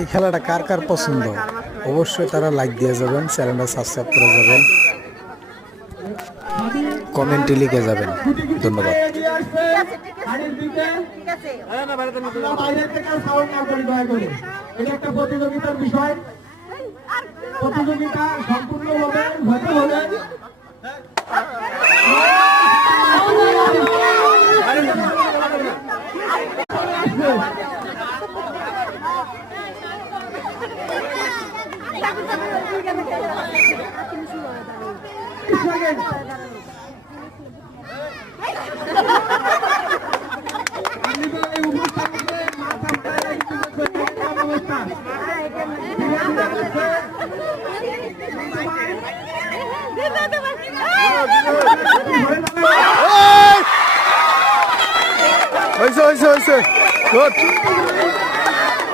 এই খেলাটা কার কার পছন্দ অবশ্যই তারা লাইক দিয়ে যাবেন, চ্যানেলটা সাবস্ক্রাইব করে যাবেন, কমেন্টে লিখে যাবেন। ধন্যবাদ। এটা একটা প্রতিযোগিতার বিষয়, প্রতিযোগিতা সম্পূর্ণভাবে হতে হলে হয়েছে, গুড।